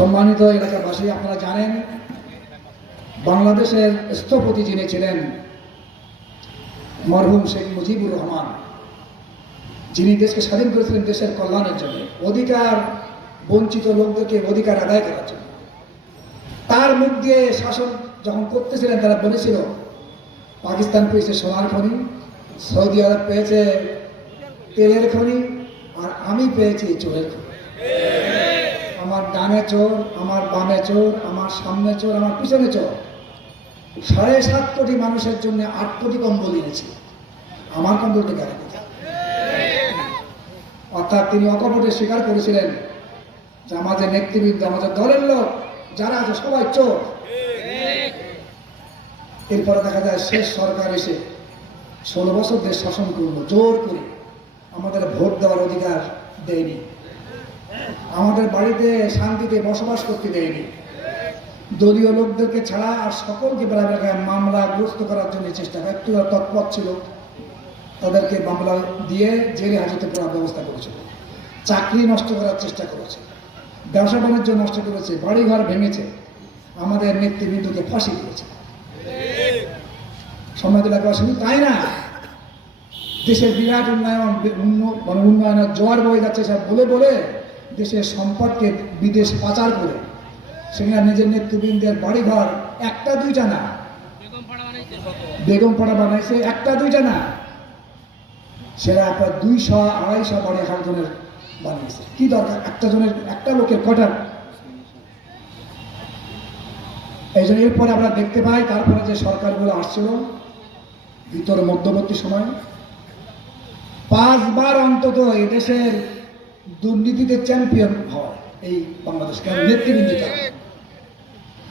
সম্মানিত এলাকাবাসী, আপনারা জানেন বাংলাদেশের স্থপতি যিনি ছিলেন মরহুম শেখ মুজিবুর রহমান, যিনি দেশকে স্বাধীন করেছিলেন দেশের কল্যাণের জন্য, অধিকার বঞ্চিত লোকদেরকে অধিকার আদায় করার জন্য। তার মুখ দিয়ে শাসন যখন করতেছিলেন তারা বলেছিল পাকিস্তান পেয়েছে সোনার খনি, সৌদি আরব পেয়েছে তেলের খনি, আর আমি পেয়েছি চোরের খনি। আমার ডানে চোর, আমার বামে চোর, আমার সামনে চোর, আমার পিছনে চোর। 7.5 কোটি মানুষের জন্য 8 কোটি কম্বল এনেছি, আমার কম্বলকে গেল কোথায়? অর্থাৎ তিনি অকপটে স্বীকার করেছিলেন যে আমাদের নেতৃবৃন্দ, আমাদের দলের লোক যারা আছে সবাই চোর। এরপরে দেখা যায় শেষ সরকার এসে 16 বছর দেশ শাসন করলো, জোর করে আমাদের ভোট দেওয়ার অধিকার দেয়নি, আমাদের বাড়িতে শান্তিতে বসবাস করতে দেয়নি, দলীয় লোকদেরকে ছাড়া আর সকলকে প্রায় মামলাগ্রস্ত করার জন্য চেষ্টা করে। একটু তৎপর ছিল, তাদেরকে মামলা দিয়ে জেলে হাজতে পড়ার ব্যবস্থা করেছিল, চাকরি নষ্ট করার চেষ্টা করেছে, ব্যবসা বাণিজ্য নষ্ট করেছে, বাড়িঘর ভেঙেছে, আমাদের নেতৃবৃন্দকে ফাঁসি দিয়েছে। সমাজ এলাকা শুধু তাই না, দেশের বিরাট উন্নয়নের জোয়ার বয়ে যাচ্ছে সব বলে বলে দেশের সম্পদকে বিদেশ পাচার করে সেখানে নিজের নেতৃবৃন্দের বাড়িঘর একটা দুইটা না, বেগমপাড়া বানাইছে একটা দুইটা না, সেটা আপনার 200-250 বাড়ি একজনের বানিয়েছে। কি দরকার একটা লোকের কটার? এই জন্য এরপরে আমরা দেখতে পাই তারপরে যে সরকারগুলো আসছিল ভিতর মধ্যবর্তী সময় 5 বার অন্তত এদেশের দুর্নীতিতে চ্যাম্পিয়ন হয় এই বাংলাদেশ নেতৃবৃন্দ।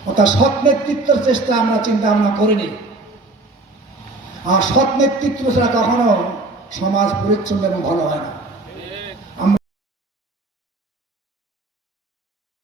অর্থাৎ সৎ নেতৃত্বের চেষ্টা আমরা চিন্তা ভাবনা করিনি। আর সৎ নেতৃত্ব ছাড়া কখনো সমাজ পরিচ্ছন্ন এবং ভালো হয় না।